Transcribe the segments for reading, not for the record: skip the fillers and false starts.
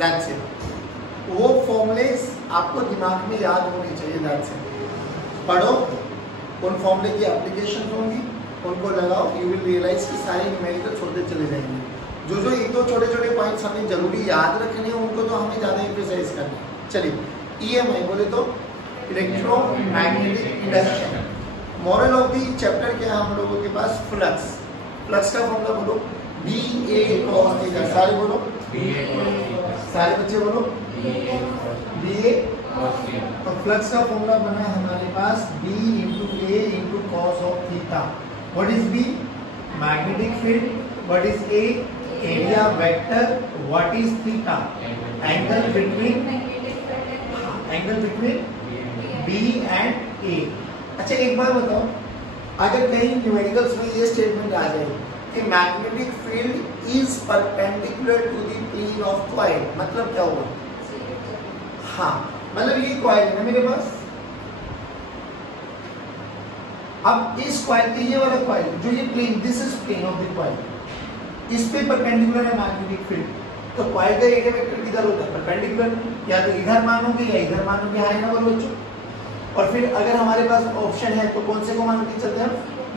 That's it. वो formulas आपको दिमाग में याद होने चाहिए, दैट्स इट। पढ़ो, उन फॉर्मूले की एप्लीकेशन होंगी, उनको लगाओ, यू विल रियलाइज कि सारे न्यूमेरिकल्स होते चले जाएंगे। जो जो एक दो छोटे छोटे पॉइंट्स हमें जरूरी याद रखने हैं उनको तो हमें ज़्यादा एम्फेसाइज करना है। चलिए, EMI बोले तो electromagnetic induction. Moral of the chapter क्या है हम लोगों के पास? फ्लक्स। फ्लक्स का फॉर्मूला बोलो, BA cos थीटा। सारे बोलो, सारे बच्चे बोलो, BA cos थीटा। तो फ्लक्स का फॉर्मूला बना है हमारे पास B × A × cos of theta. What is B? Magnetic field. What is A? Area vector. What is theta? Angle between B and A। अच्छा एक बार बताओ, अगर कहीं न्यूमेरिकल्स में ये स्टेटमेंट आ जाए कि magnetic field is perpendicular to the plane of coil, मतलब क्या होगा? हाँ, मतलब ये कॉइल है मेरे पास। अब इस कॉइल के, ये वाला कॉइल जो ये plane, this is plane of the coil, इस पे परपेंडिकुलर है मैग्नेटिक फील्ड। तो कॉइल का एरिया वेक्टर किधर होता है? परपेंडिकुलर। या तो इधर मानोगे या इधर मानोगे, हाँ है ना बोलो बच्चों। और फिर अगर हमारे पास ऑप्शन है तो कौन से को मान के चलते हैं?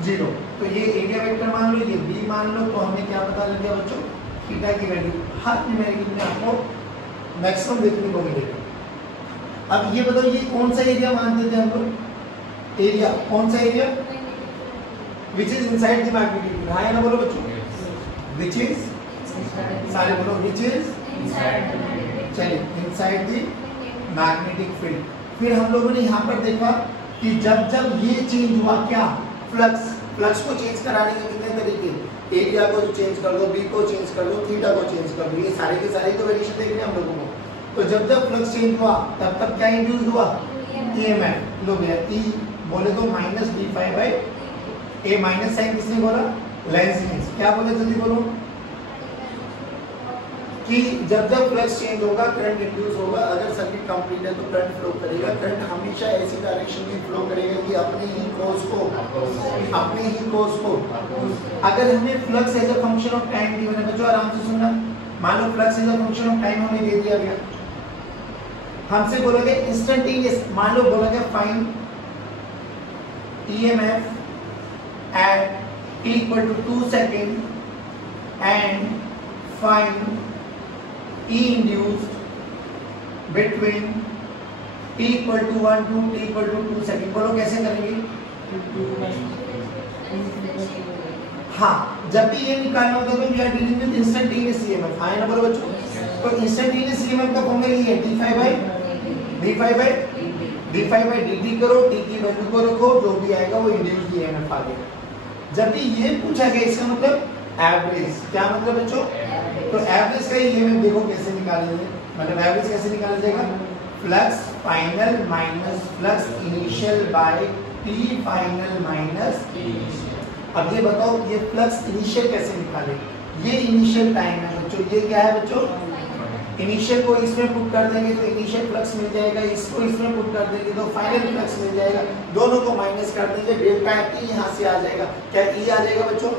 0। तो ये एरिया वेक्टर मान लो, ये B मान लो, तो हमें क्या पता लग गया बच्चों? थीटा की वैल्यू हर न्यूमेरिकल में आपको मैक्सिमम देखने को मिलेगा। अब ये बताओ, ये कौन सा एरिया मानते थे हम लोग? एरिया कौन सा area? Which is inside the magnetic field, हाँ है ना बोलो बच्चों? विच इज, सारे बोलो, विच इज, चलिए, इनसाइड द मैग्नेटिक फील्ड। फिर हम लोगों ने यहाँ पर देखा कि जब जब ये चेंज हुआ, क्या? फ्लक्स। फ्लक्स को चेंज कराने के कितने तरीके? एरिया को चेंज कर दो, B को चेंज कर दो, थीटा को चेंज कर दो, ये सारे के सारे तो वेरिएशन देखने हम लोगों को। तो जब जब फ्लक्स चेंज हुआ तब तब क्या इंड्यूस हुआ? EMF। लो भैया, E बोले तो -dϕ/A। माइनस साइन किसने बोला? लेंस। क्या बोले जल्दी बोलो? कि जब जब फ्लक्स चेंज होगा करंट इंड्यूस होगा। अगर सर्किट कंप्लीट है तो करंट फ्लो करेगा। करंट हमेशा ऐसी डायरेक्शन में फ्लो करेगा कि अपने ही कोर्स को अगर हमें flux as a function of time given है, बच्चों आराम से सुनना। मान लो flux as a function of time हमें दे दिया गया, हमसे बोला गया इंस्टेंटेनियस, मान लो बोला गया find EMF at t = 2 seconds and find E induced between t = 1 to t = 2 second. बोलो कैसे करेंगे? हाँ, जब भी ये निकालना होता है तो we are dealing with instantaneous EMF, हाँ ना बोलो बच्चों? तो इंस्टेंटेनियस EMF का फॉर्मूला ये है dϕ/dt करो, t की वैल्यू को रखो, जो भी आएगा वो इंड्यूस्ड EMF आ गया। जब भी ये पूछा गया, इसका मतलब एवरेज। क्या मतलब बच्चों? तो एवरेज का EMF देखो कैसे निकालेंगे, मतलब एवरेज कैसे निकाला जाएगा? Flux final minus flux initial by T final minus T initial. अब ये बताओ, ये फ्लक्स इनिशियल कैसे निकाले? ये इनिशियल टाइम है बच्चों, ये क्या है बच्चों? इनिशियल को इसमें पुट कर देंगे तो इनिशियल फ्लक्स मिल जाएगा, इसको इसमें पुट कर देंगे तो फाइनल फ्लक्स मिल जाएगा, दोनों को माइनस कर देंगे, डेल्टा T यहाँ से आ जाएगा। क्या E आ जाएगा बच्चों?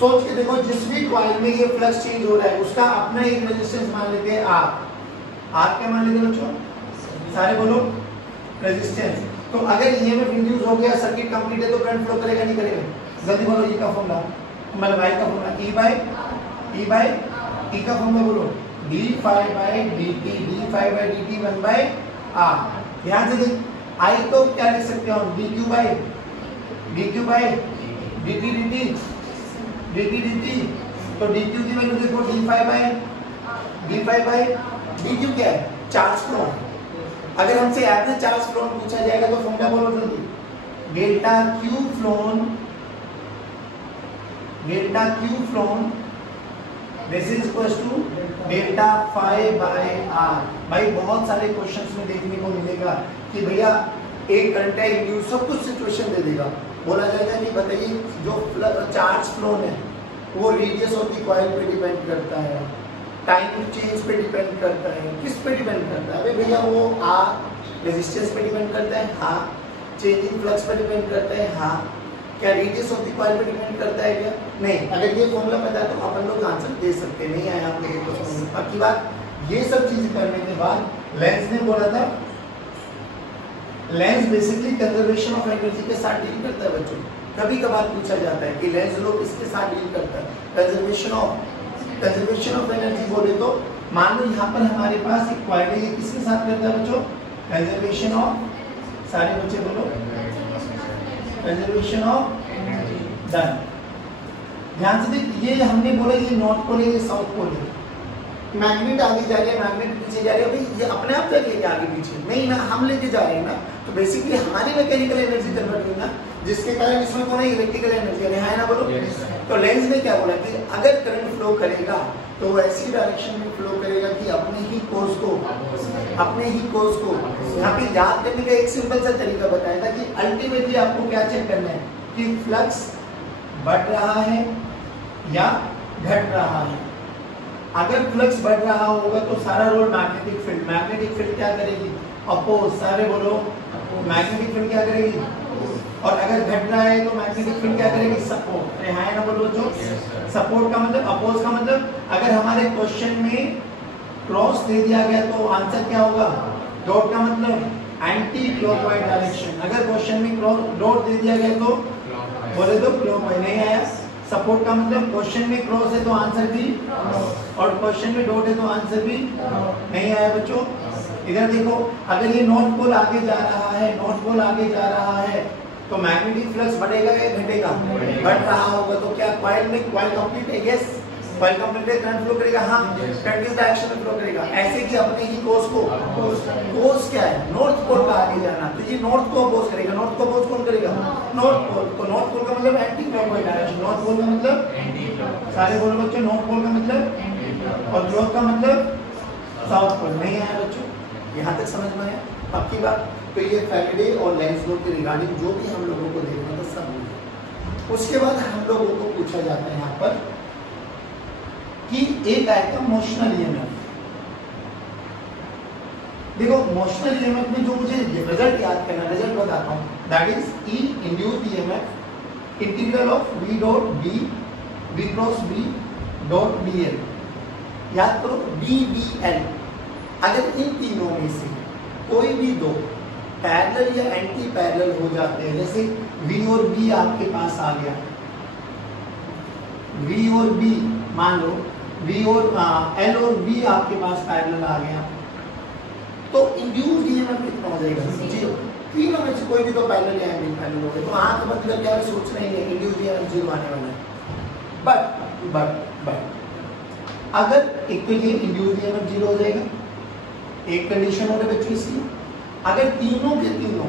सोच के देखो, जिस भी कॉइल में ये फ्लक्स चेंज हो रहा है उसका अपना एक रेजिस्टेंस मान लेते हैं R क्या मान लेते हैं बच्चों? सारे बोलो, रेजिस्टेंस। तो अगर EMF इंड्यूस हो गया, सर्किट कंप्लीट है, तो करंट फ्लो करेगा नहीं करेगा? जल्दी बोलो, E का फॉर्मूला, मतलब I का फॉर्मूला E का फॉर्मूला बोलो, dϕ/dt 1/r। ध्यान से देख, I को क्या लिख सकते हो? dQ/dt। तो dQ की वैल्यू देखो, dϕ/dQ क्या है? Charge flow. अगर हमसे एवरेज चार्ज फ्लो पूछा जाएगा तो फॉर्मूला बोलो जल्दी, delta Q flown this is equals to delta ϕ/r। भाई बहुत सारे क्वेश्चंस में देखने को मिलेगा कि भैया एक करंट है इंड्यूस, सब कुछ सिचुएशन दे देगा, बोला जाएगा कि बताइए जो चार्ज फ्लो है वो रेडियस ऑफ द कॉइल पे डिपेंड करता है, टाइम चेंज पे डिपेंड करता है, किस पे डिपेंड करता है? अरे भैया वो R रेजिस्टेंस पे डिपेंड करता है, हाँ। चेंजिंग फ्लक्स पे डिपेंड करता है, हाँ। क्या रेडियस ऑफ द कॉइल पे डिपेंड करता है क्या? नहीं। अगर ये फॉर्मूला पता है तो अपन लोग आंसर दे सकते हैं, नहीं आया आप लोगों को समझ। बाकी बात ये सब चीज करने के बाद लेंस ने बोला था, lens basically conservation of energy के साथ डील करता है बच्चों। कभी कभार पूछा जाता है कि लेंस लो किसके साथ डील करता है, कंजर्वेशन ऑफ एनर्जी बोले तो मान लो यहाँ पर हमारे पास एक कॉइल है, ये किसके साथ करता है बच्चों, कंजर्वेशन ऑफ, सारे बच्चे बोलो कंजर्वेशन ऑफ डन। ध्यान से देख, ये हमने बोला ये नॉर्थ पोल है, ये साउथ पोल है, मैग्नेट आगे जा रही है, मैग्नेट पीछे जा रही है, भाई ये अपने आप चल लेके आगे पीछे नहीं ना, हम लेके जा रहे हैं ना। तो बेसिकली हमारी मैकेनिकल एनर्जी कन्वर्ट हुई ना, जिसके कारण इसमें कौन है, इलेक्ट्रिकल एनर्जी है ना, बोलो। तो लेंस में क्या बोला कि अगर करंट फ्लो करेगा तो वो ऐसी डायरेक्शन में फ्लो करेगा कि अपने ही कोर्स को यहाँ पे याद करने का एक सिंपल सा तरीका बताया था कि अल्टीमेटली आपको क्या चेक करना है कि फ्लक्स बढ़ रहा है या घट रहा है। अगर फ्लक्स बढ़ रहा होगा तो सारा रोल मैग्नेटिक फील्ड क्या करेगी, अपोज, सारे बोलो मैग्नेटिक फील्ड क्या करेगी, और अगर घट रहा है तो मैग्नेटिक फील्ड क्या करेगी, सपोर्ट। है ना बोलो जो सपोर्ट का मतलब, अपोज का मतलब, अगर हमारे क्वेश्चन में क्रॉस दे दिया गया तो आंसर क्या होगा, डॉट का मतलब एंटी क्लॉकवाइज डायरेक्शन। अगर क्वेश्चन में डॉट दे दिया गया तो बोले तो क्लॉकवाइज। नहीं आया, सपोर्ट का मतलब क्वेश्चन में क्रॉस है तो आंसर भी, और क्वेश्चन में डॉट है तो आंसर भी नहीं आया बच्चों। इधर देखो, अगर ये नॉर्थ पोल आगे जा रहा है, नॉर्थ पोल आगे जा रहा है तो मैग्नेटिक फ्लक्स बढ़ेगा या घटेगा, बढ़ रहा होगा। तो क्या कॉइल में, कॉइल कंप्लीट है, यस कॉइल कंप्लीट है, करंट फ्लो करेगा, हाँ करंट इस डायरेक्शन में फ्लो करेगा। ऐसे कि अपने ही कोर्स को, कोर्स क्या है, नॉर्थ पोल का आगे जाना, तो ये नॉर्थ को अपोज करेगा। नॉर्थ को अपोज कौन करेगा, नॉर्थ पोल। तो नॉर्थ पोल का मतलब anticlockwise direction, north pole का मतलब, सारे बोलो बच्चों, नॉर्थ पोल का मतलब, और क्लॉक का मतलब साउथ पोल। नहीं आया बच्चों, यहाँ तक समझ में आया आपकी बात। तो ये फैराडे और लेंस लॉ के रिगार्डिंग जो भी हम लोगों को देखना था सब। उसके बाद हम लोगों को पूछा जाता है यहाँ पर कि एक आएगा मोशनल ईएमएफ। देखो मोशनल ईएमएफ में जो मुझे रिजल्ट याद करना, रिजल्ट बताता हूँ, that is E induced EMF integral of v dot b cross b dot bl। याद करो dbl। अगर इन तीनों में से कोई भी दो पैरेलल या एंटी पैरेलल हो जाते हैं, जैसे V और B आपके पास आ गया, V और B मान लो, V और L और B आपके पास पैरेलल आ गया, तो इंड्यूस्ड ईएमएफ कितना हो जाएगा, जीरो। तीनों में से कोई भी दो पैरेलल या एंटी पैरेलल हो गए तो हाँ तो मतलब क्या सोचना ही है, इंड्यूस्ड ईएमएफ जीरो आने वाला है। बट अगर एक तो ये इंड्यूस्ड ईएमएफ जीरो हो जाएगा, एक कंडीशन हो रही बच्चों इसकी, अगर तीनों के तीनों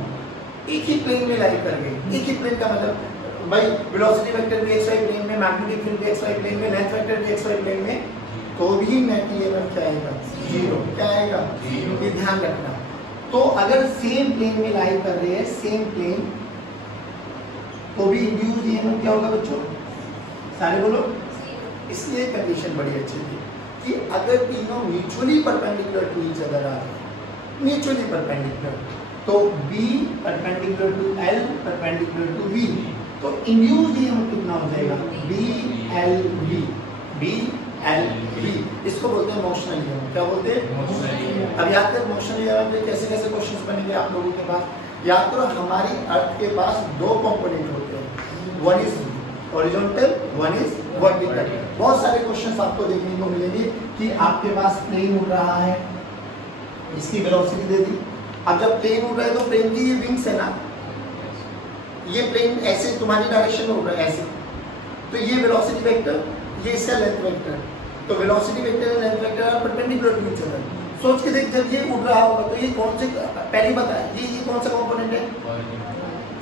एक ही प्लेन में लाइक कर गए, एक ही प्लेन का मतलब भाई वेलोसिटी वेक्टर भी xy प्लेन में, मैग्नेटिक फील्ड भी xy प्लेन में, लेंथ वेक्टर भी xy प्लेन में, तो भी नेट ईएमएफ क्या आएगा, जीरो। क्या आएगा, ये ध्यान रखना। तो अगर सेम प्लेन में लाइक कर रहे हैं, सेम प्लेन, तो भी इंड्यूस्ड ईएमएफ क्या होगा बच्चों, सारे बोलो। इसलिए कंडीशन बड़ी अच्छी थी कि अगर तीनों mutually perpendicular to each other आ, म्यूचुअली परपेंडिकुलर, तो B perpendicular to L perpendicular to V, तो इंड्यूस्ड ईएमएफ कितना हो जाएगा, BLV। इसको बोलते हैं मोशनल ईएमएफ। क्या बोलते हैं, अब याद कर मोशनल ईएमएफ में कैसे कैसे क्वेश्चंस बनेंगे आप लोगों के पास। याद करो हमारी अर्थ के पास दो कंपोनेंट होते हैं, one is horizontal, one is vertical. बहुत सारे क्वेश्चंस आपको देखने को मिलेंगे कि आपके पास प्लेन उड़ रहा है, इसकी वेलोसिटी दे दी। अब जब प्लेन उड़ रहा है तो प्लेन की ये विंग्स है ना, ये प्लेन ऐसे तुम्हारी डायरेक्शन में उड़ रहा है ऐसे, तो ये वेलोसिटी वेक्टर, ये इसका लेंथ वेक्टर, तो वेलोसिटी वेक्टर और length vector are perpendicular to each other. सोच के देख, जब ये उड़ रहा होगा तो ये कौन से, पहले बता ये कौन सा कंपोनेंट है,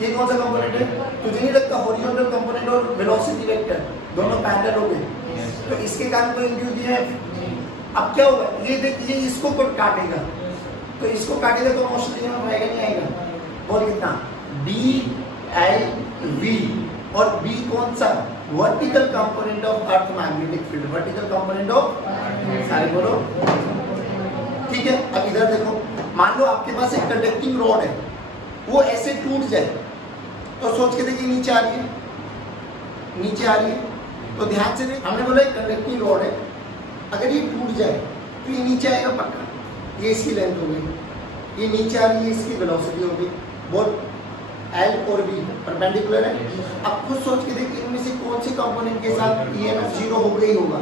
ये कौन सा कंपोनेंट है, तुझे नहीं लगता हॉरिजॉन्टल कंपोनेंट और वेलोसिटी वेक्टर दोनों पैरेलल हो गए, तो इसके कारण कोई इंड्यूस्ड ईएमएफ। अब क्या होगा, ये देख, ये इसको काटेगा, तो इसको काटेगा तो मोशनल ईएमएफ आएगा नहीं आएगा, और कितना, BLV। और B कौन सा, vertical component of earth magnetic field, vertical component of, सारे बोलो ठीक है। अब इधर देखो, मान लो आपके पास एक कंडक्टिंग रॉड है, वो ऐसे टूट जाए, तो सोच के देखिए नीचे आ रही है, नीचे आ रही है, तो ध्यान से देख, हमने बोला एक कंडक्टिंग रॉड है, अगर ये टूट जाए तो ये नीचे आएगा पक्का, ये इसकी लेंथ हो गई, ये नीचे आ रही है इसकी वेलोसिटी हो गई। बोल एल और बी परपेंडिकुलर है। अब खुद सोच के देखिए इनमें से कौन से कंपोनेंट के साथ ईएमएफ जीरो हो गई होगा,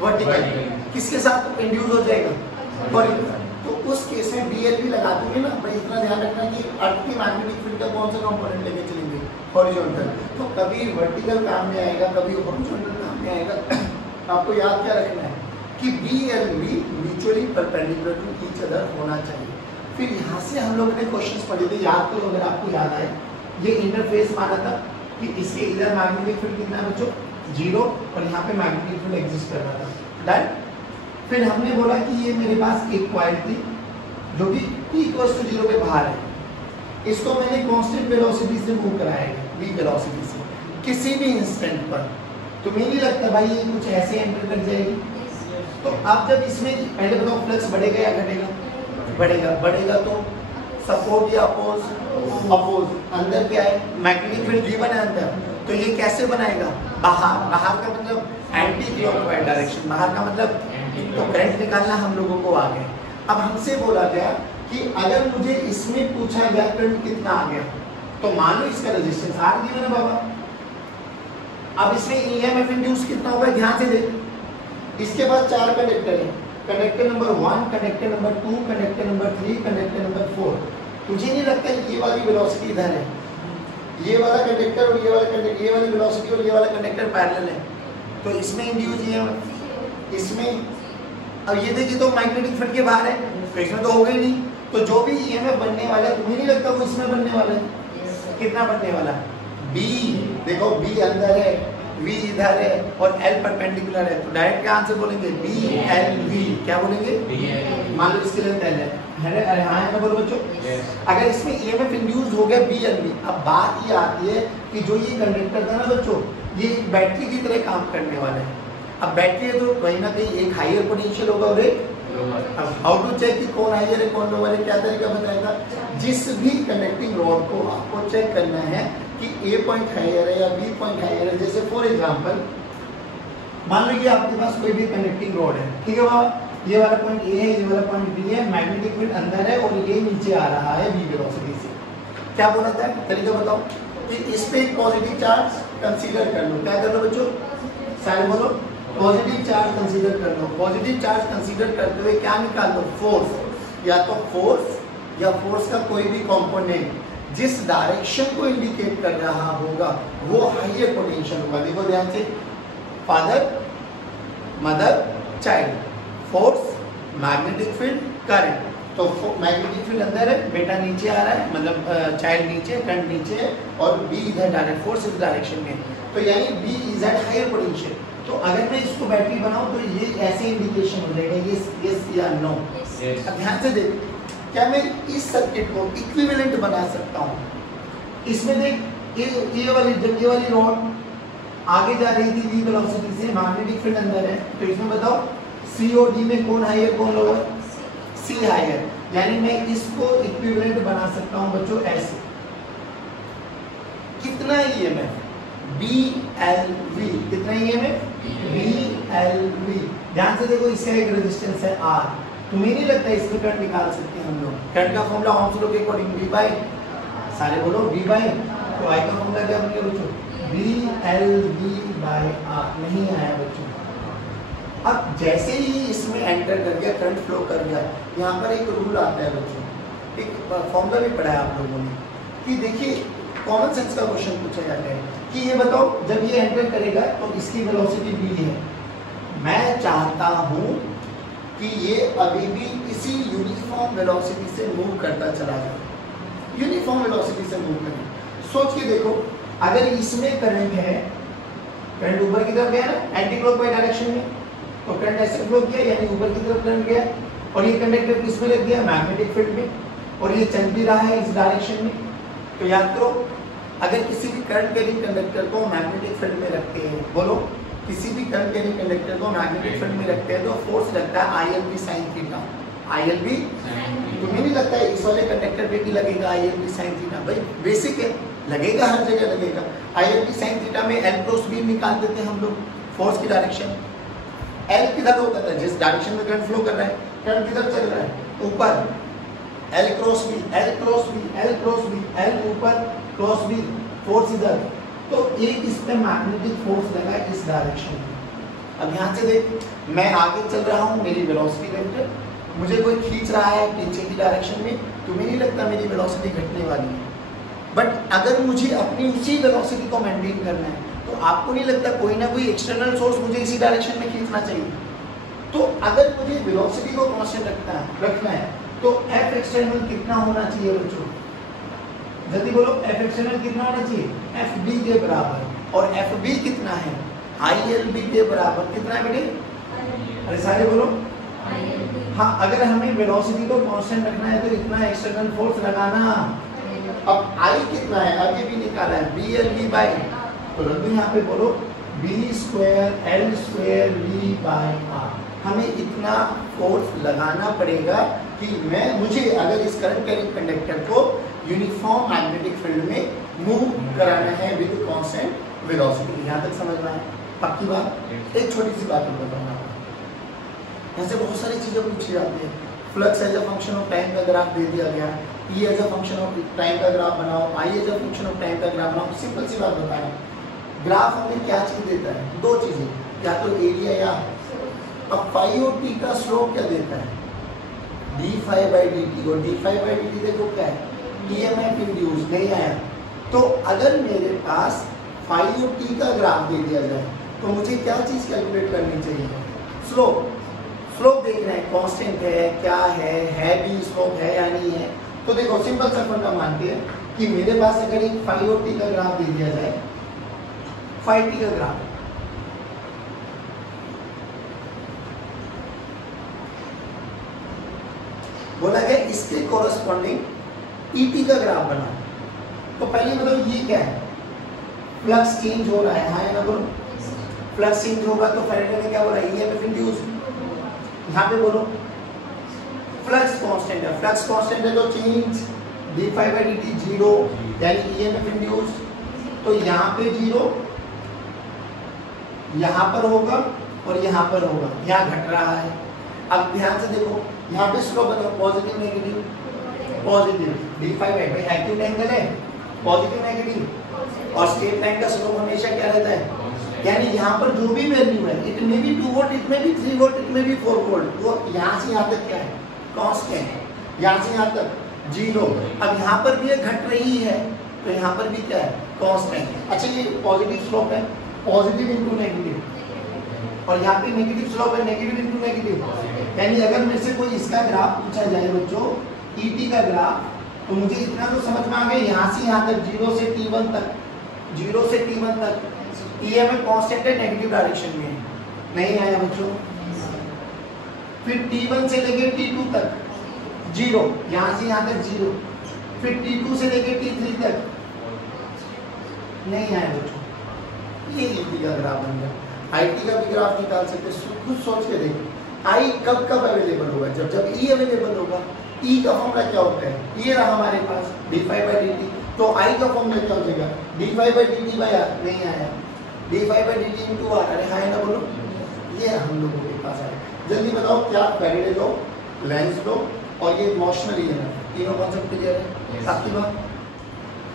वर्टिकल, किसके साथ इंड्यूस हो जाएगा, हॉरिजॉन्टल। तो उस केस में बीएल भी लगा दूंगे ना भाई, इतना ध्यान रखना कि अर्थ की मैग्नेटिक फील्ड का कौन सा कंपोनेंट लेके चलेंगे, हॉरिजॉन्टल। तो कभी वर्टिकल काम में आएगा, कभी हॉरिजॉन्टल काम में आएगा। आपको याद क्या रखना है कि B and B mutually perpendicular to each other होना चाहिए। फिर यहाँ से हम लोगों ने क्वेश्चंस पढ़े थे, याद करो अगर आपको याद आए। ये इंटरफेस माना था कि इसके इधर मैग्नेटिक फील्ड कितना है बच्चों, जीरो, और यहाँ पे मैग्नेटिक फील्ड एग्जिस्ट कर रहा था, राइट। फिर हमने बोला कि ये मेरे पास एक कॉइल थी जो कि t=0 पे बाहर है, इसको मैंने कांस्टेंट वेलोसिटी से मूव कराया है, v वेलोसिटी से, किसी भी इंस्टेंट पर। तो मुझे नहीं लगता भाई ये कुछ ऐसे एंटर कर जाएगी। तो अब जब इसमें पहले बताओ फ्लक्स बढ़ेगा या घटेगा, बढ़ेगा, बढ़ेगा तो सपोर्ट या अपोज, अपोज। अंदर क्या है, मैग्नेटिक फील्ड v1 है अंदर, तो ये कैसे बनाएगा, बाहर, बाहर का मतलब एंटी क्लॉकवाइज डायरेक्शन, बाहर का मतलब तो करंट निकालना हम लोगों को आ गया। अब हमसे बोला गया कि अगर मुझे इसमें पूछा गया करंट कितना आ गया, तो मान लो इसका रेजिस्टेंस R दिया ना बाबा, अब इसमें ईएमएफ इंड्यूस कितना होगा, ध्यान से देख। इसके बाद 4 कंडक्टर है, conductor number 1, conductor number 2, conductor number 3, conductor number 4। तुझे नहीं लगता ये वाली वेलोसिटी इधर है, ये वाला कंडक्टर और ये वाला कंडक्टर, ये वाली वेलोसिटी और ये वाला कंडक्टर पैरेलल है, तो इसमें इंड्यूस ईएमएफ, इसमें, अब ये देखिए तो मैग्नेटिक फील्ड के बाहर है, तो इसमें तो होगा ही नहीं। तो जो भी ईएमएफ बनने वाला है, तुम्हें नहीं लगता वो इसमें बनने वाला है, कितना बनने वाला है, B, देखो B अंदर है, V इधर है और L परपेंडिकुलर है, तो डायरेक्ट क्या आंसर बोलेंगे, BLV। क्या बोलेंगे, मान लो इसके लिए L है, अरे हाँ है ना, बोलो बच्चों। अगर इसमें EMF इंड्यूस हो गया BLV, अब बात ये आती है कि जो ये कंडक्टर था ना बच्चों, ये बैटरी की तरह काम करने वाला है। अब बैटरी है तो कहीं ना कहीं एक हायर पोटेंशियल होगा और एक, अब हाउ टू चेक कि कौन हायर है कौन लोअर है, क्या तरीका बताएगा। जिस भी कंडक्टिंग रॉड को आपको चेक करना है कि A पॉइंट हायर है या B पॉइंट हायर है, जैसे फॉर एग्जांपल मान लो कि आपके पास कोई भी कंडक्टिंग रॉड है, ठीक है बाबा, ये वाला पॉइंट A है, ये वाला पॉइंट B है, मैग्नेटिक फील्ड अंदर है और ये नीचे आ रहा है v वेलोसिटी से। क्या बोला था, तरीका बताओ कि इस पे पॉजिटिव चार्ज कंसीडर कर लो। क्या कर लो बच्चों, सारे बोलो, पॉजिटिव चार्ज कंसीडर कर लो। पॉजिटिव चार्ज कंसीडर करते हुए क्या निकाल लो, फोर्स, या तो फोर्स या फोर्स का कोई भी कंपोनेंट जिस डायरेक्शन को इंडिकेट कर रहा होगा वो हायर पोटेंशियल होगा। देखो ध्यान से, father, mother, child, force, magnetic field, current. तो मैग्नेटिक फील्ड अंदर है, बेटा नीचे आ रहा है, मतलब चाइल्ड नीचे, करंट नीचे है, और B इधर डायरेक्ट, फोर्स इस डायरेक्शन में, तो यानी B is at higher potential. तो अगर मैं इसको बैटरी बनाऊं तो ये ऐसे इंडिकेशन हो जाएगा, यस या नो। अब ध्यान से देख, क्या मैं इस सर्किट को इक्विवेलेंट बना सकता हूँ। इसमें देख ये वाली, जब ये वाली रॉड आगे जा रही थी v वेलोसिटी से, मैग्नेटिक फील्ड अंदर है, तो इसमें बताओ C और D में कौन हायर कौन लोअर, C हायर, यानी मैं इसको इक्विवेलेंट बना सकता हूँ बच्चों ऐसे। कितना EMF, BLV, कितना EMF, BLV। ध्यान से देखो, इसका एक रेजिस्टेंस है R, तुम्हें नहीं लगता इसमें करंट निकाल सकते हैं हम लोग। करंट का फॉर्मूला ओम्स लॉ के अकॉर्डिंग V बाय, सारे बोलो V बाय, तो I का फॉर्मूला क्या बन गया बच्चों, BLV बाय R। नहीं आया बच्चों। अब जैसे ही इसमें एंटर कर गया, करंट फ्लो कर गया, यहाँ पर एक रूल आता है बच्चों, एक फॉर्मूला भी पढ़ा है आप लोगों ने, कि देखिए कॉमन सेंस का क्वेश्चन पूछा जाता है कि ये बताओ जब ये एंटर करेगा तो इसकी वेलोसिटी v है, मैं चाहता हूँ कि ये अभी भी इसी यूनिफॉर्म वेलोसिटी से मूव करता चला जाए, यूनिफॉर्म वेलोसिटी से मूव करे। सोच के देखो, अगर इसमें करंट है, करंट ऊपर की तरफ गया ना एंटी क्लॉकवाइज डायरेक्शन में, तो करंट ऐसे फ्लो किया यानी ऊपर की तरफ करंट गया, और ये कंडक्टर किसमें लग गया, मैग्नेटिक फील्ड में, और ये चल भी रहा है इस डायरेक्शन में। तो याद करो, अगर किसी भी करंट कैरिंग कंडक्टर को मैग्नेटिक फील्ड में रखते हैं, बोलो किसी भी करंट कैरिंग कंडक्टर को मैग्नेटिक फील्ड में रखते हैं, तो फोर्स लगता है ILB sin थीटा। ILB, तुम्हें नहीं लगता है इस वाले कंडक्टर पे भी लगेगा ILB sin थीटा? भाई बेसिक है, लगेगा, हर जगह लगेगा। ILB sin थीटा में L क्रॉस B निकाल देते हैं हम लोग, फोर्स की डायरेक्शन। एल किधर होता है, जिस डायरेक्शन में करंट फ्लो कर रहा है, करंट किधर चल रहा है ऊपर, L cross B, L cross B, L cross B, L ऊपर क्रॉस बी, फोर्स इधर, तो एक इस पे मैग्नेटिक फोर्स लगा है इस डायरेक्शन में। अब यहाँ से देख, मैं आगे चल रहा हूँ, मेरी वेलोसिटी वेक्टर, मुझे कोई खींच रहा है पीछे की डायरेक्शन में, तुम्हें नहीं लगता मेरी वेलोसिटी घटने वाली है। बट अगर मुझे अपनी उसी वेलोसिटी को मेंटेन करना है तो आपको नहीं लगता कोई ना कोई एक्सटर्नल सोर्स मुझे इसी डायरेक्शन में खींचना चाहिए। तो अगर मुझे वेलोसिटी को कांस्टेंट रखना है तो एफ एक्सटर्नल कितना होना चाहिए बच्चों, जल्दी बोलो, एफ एक्सटर्नल कितना होना चाहिए, एफ बी के बराबर, और एफ बी कितना है, आई एल बी के बराबर, कितना है बेटे, अरे सारे बोलो, हाँ, अगर हमें वेलोसिटी को कांस्टेंट रखना है तो इतना एक्सटर्नल फोर्स लगाना। अब आई कितना है, अब ये भी निकाला है, बी एल बी बाई, तो रद्दी यहाँ पे बोलो B square L square B by R, हमें इतना फोर्स लगाना पड़ेगा कि मुझे अगर इस करंट कैरिंग कंडक्टर को यूनिफॉर्म मैग्नेटिक फील्ड में मूव कराना है विद कांस्टेंट वेलोसिटी। यहाँ तक समझना है, पक्की बात। एक छोटी सी बात बताना, यहाँ से बहुत सारी चीजें पूछी जाती है। Flux as a function of time का ग्राफ दे दिया गया, E as a function of time का ग्राफ बनाओ, I as a function of time का ग्राफ बनाओ। सिंपल सी बात बताना, ग्राफ हमें क्या चीज देता है, दो चीजें, या तो एरिया या, अब फाई और टी का स्लोप क्या देता है, D phi by D T, और D phi by D T देखो क्या है, ईएमएफ इंड्यूस, नहीं आया। तो अगर मेरे पास फाई और टी का ग्राफ दे दिया जाए तो मुझे क्या चीज कैलकुलेट करनी चाहिए, स्लोप। स्लोप देख रहे हैं कांस्टेंट है क्या है भी स्लोप है या नहीं है। तो देखो सिंपल सा फंडा मानते हैं कि मेरे पास अगर एक फाई और टी का ग्राफ दे दिया जाए, फाई टी का ग्राफ, बोला गया इसके कोरस्पॉन्डिंग ईटी का ग्राफ बना, तो पहले मतलब ये क्या है, फ्लक्स चेंज हो रहा है, हाँ या ना बोलो, फ्लक्स चेंज होगा तो फैराडे में क्या हो रहा है, ईएमएफ इंड्यूस। यहाँ पे बोलो फ्लक्स कांस्टेंट है, फ्लक्स कांस्टेंट है तो change D phi by D T zero, यानी ईएमएफ इंड्यूस, तो यहाँ पे जीरो, यहाँ पर होगा और यहाँ पर होगा, यहाँ घट रहा है। अब ध्यान से देखो, यहाँ पे स्लोप बताओ, positive negative, positive, D phi by active angle है, पॉजिटिव नेगेटिव, और स्ट्रेट लाइन का स्लोप हमेशा क्या रहता है, यानी यहाँ पर जो भी वैल्यू है, it may be 2 volt, it may be 3 volt, it may be 4 volt, वो यहाँ से यहाँ तक क्या है, कांस्टेंट, यहाँ से यहाँ तक जीरो। अब यहाँ पर भी ये घट रही है तो यहाँ पर भी क्या है, कांस्टेंट। अच्छा ये पॉजिटिव स्लोप है, पॉजिटिव इनटू नेगेटिव, और यहाँ पे नेगेटिव स्लोप है, नेगेटिव इनटू नेगेटिव, यानी अगर मेरे से कोई इसका ग्राफ पूछा जाए बच्चों, ईटी का ग्राफ, तो मुझे इतना तो समझ में आ गया, यहाँ से यहाँ तक, 0 से T1 तक, 0 से T1 तक ईएमएफ कांस्टेंट है, नेगेटिव डायरेक्शन में, नहीं आया बच्चों। फिर T1 से लेके T2 तक 0, यहाँ से यहाँ तक 0, फिर T2 से लेके T3 तक नहीं आया बच्चों। ये ईटी का ग्राफ बन गया। आईटी का भी ग्राफ निकाल सकते, खुद सोच के देखो, आई कब कब अवेलेबल होगा, जब जब ई अवेलेबल होगा। ई का फॉर्मूला क्या होता है, ये रहा हमारे पास d phi by D t, तो आई का फॉर्मूला क्या हो जाएगा, d phi by D t by R, नहीं आया, d phi by D t into R, अरे हाँ ना बोलो, ये हम लोगों के पास आया। जल्दी बताओ क्या, फैराडे लॉ, लेंज लॉ और ये मोशनल ईएमएफ, तीनों कॉन्सेप्ट क्लियर है। आपकी बात,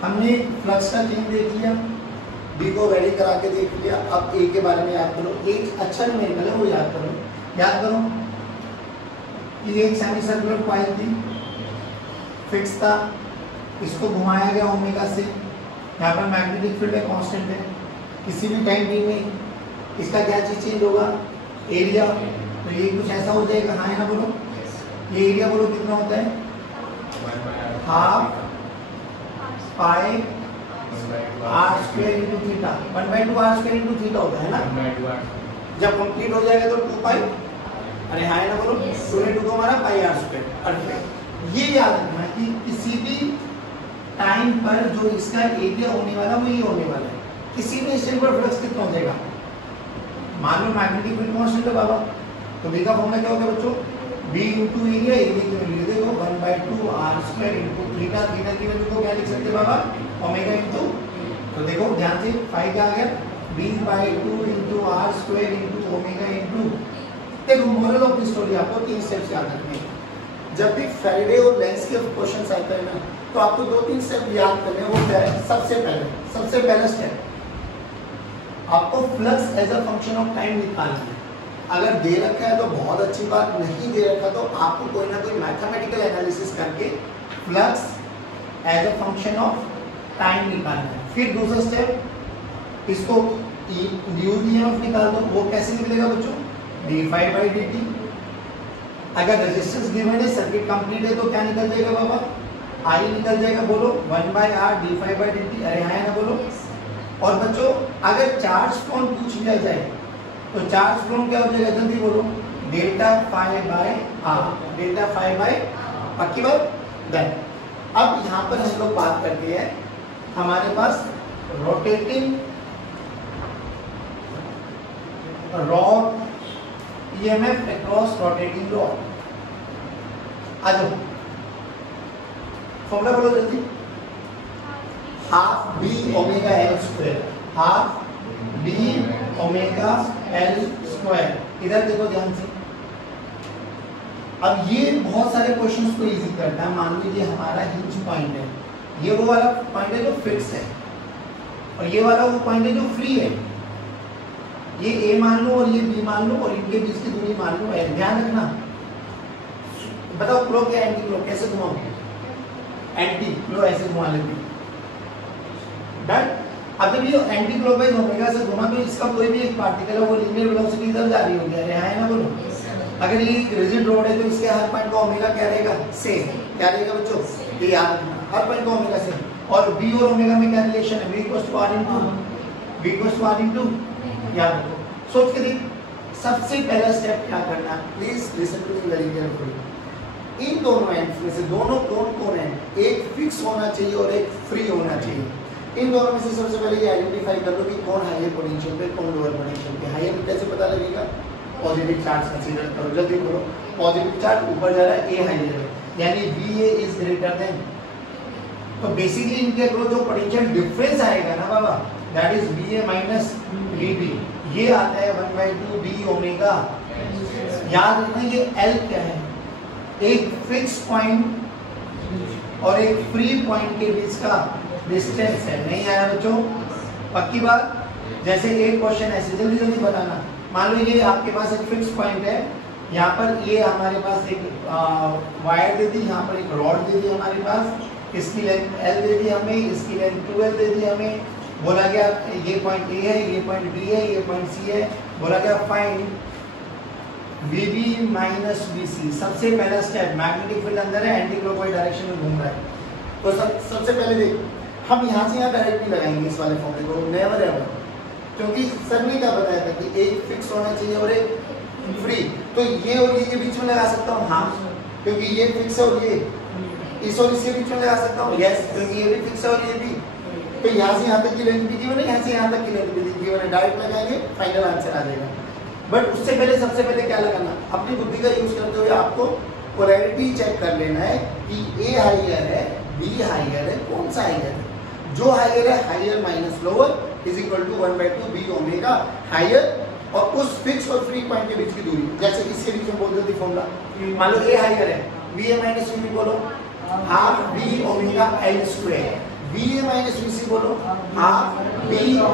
हमने फ्लक्स का चेंज देख लिया, बी को वेरी करा के देख लिया, अब ए के बारे में याद करो। एक अच्छा न्यूमेरिकल है वो याद करो, याद करो कि एक सेमी सर्कुलर कॉइल थी, फिक्स था, इसको घुमाया गया ओमेगा से, यहाँ पर मैग्नेटिक फील्ड है कांस्टेंट है, किसी भी टाइम टी में इसका क्या चीज चेंज होगा, एरिया, तो ये कुछ ऐसा हो जाएगा, हाँ है ना बोलो, ये एरिया बोलो कितना होता है, half pi R square into theta, 1/2 R square into theta होता है ना। जब कंप्लीट हो जाएगा तो 2 पाई, अरे हाँ ना बोलो, 2 को हमारा पाई आर स्क्वायर। परफेक्ट, ये याद रखना कि किसी भी टाइम पर जो इसका एरिया होने वाला वो ये होने वाला है। किसी भी स्टेट पर फ्लक्स कितना हो जाएगा, मान लो मैग्नेटिक फील्ड कांस्टेंट है बाबा, तो बी का फॉर्मूला क्या होगा बच्चों, बी इंटू एरिया, एरिया की वैल्यू देखो 1/2 R square into theta, theta की वैल्यू को क्या लिख सकते हैं बाबा, ओमेगा इंटू, तो देखो ध्यान से फाई क्या आ गया, b/2 into R square into omega into देखो मोरल ऑफ द स्टोरी आपको 3 स्टेप्स याद रखने हैं। जब भी फैराडे और लेंस के क्वेश्चंस आते हैं ना, तो आपको 2-3 स्टेप याद करने हैं। वो क्या है? सबसे पहला स्टेप आपको flux as a function of time निकालना है। अगर दे रखा है तो बहुत अच्छी बात, नहीं दे रखा तो आपको कोई ना कोई मैथमेटिकल एनालिसिस करके flux as a function of time निकालना है। फिर दूसरा स्टेप, इसको ड्यूज ईएमएफ निकाल दो। वो कैसे निकलेगा बच्चों? d∅dt। अगर रेजिस्टेंस गिवन है, सर्किट कंप्लीट है, तो क्या निकल जाएगा बाबा? I निकल जाएगा। बोलो 1/r d∅dt। अरे हाँ ना बोलो। और बच्चों अगर चार्ज फ्रॉम पूछ लिया जाए तो चार्ज फ्रॉम क्या हो जाएगा? जल्दी बोलो। ΔΦ/r। ΔΦ/r। पक्की बात? देन अब यहाँ पर हम लोग बात करते हैं, हमारे पास rotating rod EMF across rotating rod. आ जाओ, फॉर्मूला बोलो जल्दी। Half B omega L square, half B omega L square. इधर देखो ध्यान से। अब ये बहुत सारे क्वेश्चंस को इजी करता है। मान लीजिए हमारा हिंज पॉइंट है, ये वो वाला पॉइंट है जो फिक्स है, और ये वाला वो पॉइंट है जो फ्री है। ये ए मान लो और ये बी मान लो, और इनके बीच की दूरी मान लो। ध्यान रखना। बताओ क्लॉक या एंटी क्लॉक कैसे घुमाओगे? एंटी क्लॉक ऐसे घुमा लेते। डन। अब जब ये एंटी क्लॉकवाइज ओमेगा से घुमा तो इसका कोई भी एक पार्टिकल है वो लीनियर वेलोसिटी इधर जा रही होगी। अरे हाँ ना बोलो। अगर ये रिजिड रोड है तो इसके हर पॉइंट का ओमेगा क्या रहेगा? सेम। क्या रहेगा बच्चों? ये याद रखना, हर पॉइंट का ओमेगा सेम। और बी और ओमेगा में क्या रिलेशन है? v = r × याद रखो। सोच के देख। सबसे पहला स्टेप क्या करना है? Please listen to me very carefully. इन दोनों एंड्स में से दोनों कौन है? एक फिक्स होना चाहिए और एक फ्री होना चाहिए। इन दोनों में से सबसे पहले ये आइडेंटिफाई कर लो कि कौन हायर पोटेंशियल पे, कौन लोअर पोटेंशियल पे। हायर कैसे पता लगेगा? पॉजिटिव चार्ज कंसीडर करो। जल्दी करो। पॉजिटिव चार्ज ऊपर जा रहा है, ए हायर है, यानी VA इज ग्रेटर देन। तो बेसिकली इनके अक्रॉस जो पोटेंशियल डिफरेंस आएगा ना बाबा, that is VA minus VB। ये आता है 1/2 B ओमेगा। याद रखना ये L क्या है? एक फिक्स पॉइंट और एक फ्री पॉइंट के बीच का डिस्टेंस है। नहीं आया बच्चों? पक्की बात? जैसे एक क्वेश्चन ऐसे जल्दी जल्दी बनाना। मान लो ये आपके पास एक फिक्स पॉइंट है, यहाँ पर ये हमारे पास एक वायर दे दी, यहाँ पर एक रॉड दे दी हमारे पास, इसकी लेंथ L दे दी हमें, इसकी लेंथ 2L दे दी हमें। बोला गया ये पॉइंट A है, ये पॉइंट B है, ये पॉइंट C है। बोला गया फाइंड VB माइनस VC। सबसे पहला स्टेप, मैग्नेटिक फील्ड अंदर है, एंटी क्लॉकवाइज डायरेक्शन में घूम रहा है। तो सबसे पहले देख, हम यहाँ से यहाँ डायरेक्टली लगाएंगे इस वाले फॉर्मूले को, नेवर एवर। क्योंकि सर ने क्या बताया था कि एक फिक्स होना चाहिए और एक फ्री। तो ये और ये बीच में लगा सकता हूँ, हाँ, क्योंकि ये फिक्स है और ये इस और इसके बीच में लगा सकता हूँ, यस, क्योंकि ये भी फिक्स है और ये भी। तो यहाँ से यहाँ तक की लेंथ भी गिवन है, यहाँ से यहाँ तक की लेंथ भी गिवन है। डायरेक्ट लगाएंगे, फाइनल आंसर आ जाएगा। बट उससे पहले सबसे पहले क्या लगाना? अपनी बुद्धि का यूज करते हुए आपको पोलैरिटी चेक कर लेना है कि ए हाइयर है, बी हाइयर है, कौन सा हाइयर है? जो हाइयर है, higher minus lower is equal to 1/2 B omega higher, और उस फिक्स और फ्री पॉइंट के बीच की दूरी। जैसे इसके बीच में बोल देती फॉर्मूला, मान लो ए हाइयर है, VA माइनस VB बोलो half B omega L square. VA minus VC बोलो हाफ B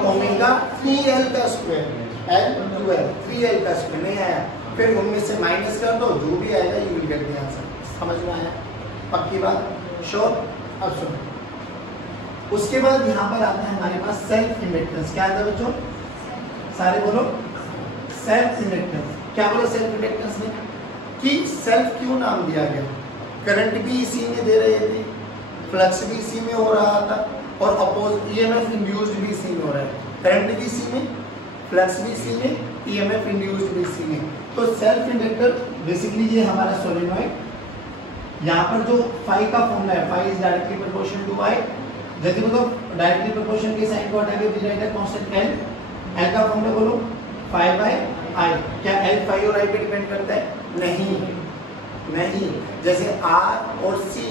ओमेगा 3L का स्क्वायर। L 2L 3L का स्क्वायर। नहीं आया? फिर उनमें से माइनस कर दो, जो भी आएगा you will get the answer. समझ में आया? पक्की बात? श्योर? अब सुनो, उसके बाद यहाँ पर आता है हमारे पास सेल्फ इंडक्टेंस। क्या आता है बच्चों? सारे बोलो सेल्फ इंडक्टेंस। क्या बोलो सेल्फ इंडक्टेंस में? कि सेल्फ क्यों नाम दिया गया? करंट भी इसी में दे रहे थे, फ्लक्स भी इसी में हो रहा था, और अपोज EMF इंड्यूस्ड भी इसी में हो रहा है। करंट भी इसी में, फ्लक्स भी इसी में, EMF इंड्यूस्ड भी इसी में। तो सेल्फ इंडक्टर बेसिकली ये हमारा सोलेनॉइड। यहाँ पर जो फाई का फॉर्मूला है, phi is directly proportional to y। जल्दी बोलो, डायरेक्टली प्रोपोर्शनल के साइन को हटा के we write constant L। L का फॉर्मूला बोलो phi/i। क्या L phi और I पे डिपेंड करता है? नहीं। जैसे R और C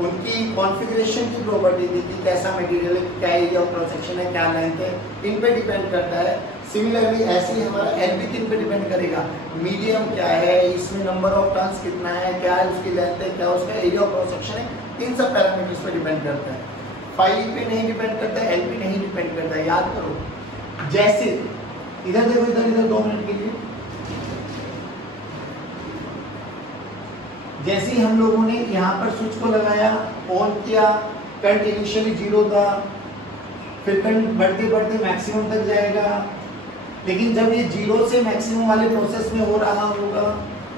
उनकी कॉन्फ़िगरेशन की प्रॉपर्टी थी कि कैसा मटेरियल है, क्या एरिया ऑफ क्रॉस सेक्शन है, क्या लेंथ है, इन पे डिपेंड करता है। सिमिलरली ऐसे ही हमारा एल भी किन पे डिपेंड करेगा, मीडियम क्या है, इसमें नंबर ऑफ टर्न्स कितना है, क्या है उसकी लेंथ है, क्या उसका एरिया ऑफ क्रॉस सेक्शन है, इन सब पैरामीटर्स पे डिपेंड करता है। फाई पे नहीं डिपेंड करता है, एल पे नहीं डिपेंड करता है, याद करो। जैसे इधर देखो, इधर 2 मिनट के लिए, जैसे ही हम लोगों ने यहाँ पर स्विच को लगाया, ऑन किया, करंट इनिशियली 0 था, फिर करंट बढ़ते बढ़ते मैक्सिमम तक जाएगा, लेकिन जब ये 0 से मैक्सिमम वाले प्रोसेस में हो रहा होगा,